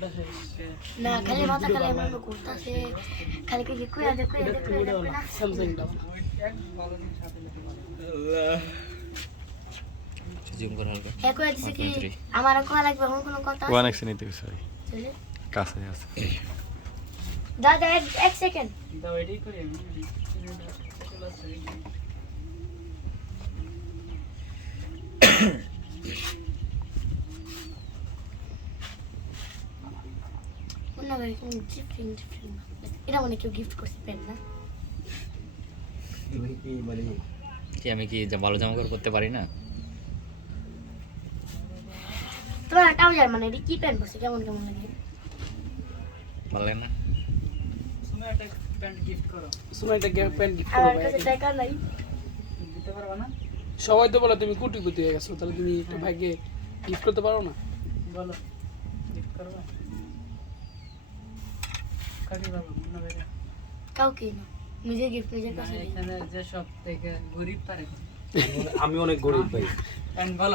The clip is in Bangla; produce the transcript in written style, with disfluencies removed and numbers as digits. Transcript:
না খালি মাথা খালি আমরা করতেছে খালি কি কইয়া দে না স্যামসাং দাও জুম করা হালকা হ্যাঁ কইয়া দিছে কি আমার কোয়া লাগবে এমন কোনো কথা ওয়ান এক্স নিতে গেছে ভাই চলে কাছে আছে দাদা এক সেকেন্ড দাও এটাই করি আমি না ভাই ডিফারেন্ট এটা মানে কেউ গিফট করছে পেন না তুমি কি মানে কি আমি কি ভালো জামা কাপড় পরতে পারি না? তোমার ট্রাউজার মানে এটা কি প্যান্ট পরছে কেমন কেমন লাগে ভালো লাগে না? তুমি একটা প্যান্ট গিফট করো শোনো এটা প্যান্ট গিফট করো আমার ভাই কাছে টাকা নাই দিতে পারবা না সবাই তো বলে তুমি কোটিপতি হয়ে গেছো তাহলে তুমি একটা ভাইকে গিফট করতে পারো না বলো গিফট করবা কাকে বাবা মুন্না ভাই কাউকে না নিজে গিফট নিজের কাছে এখানে যে সব থেকে গরিব পারে আমি অনেক গরিব ভাই প্যান্ট ভালো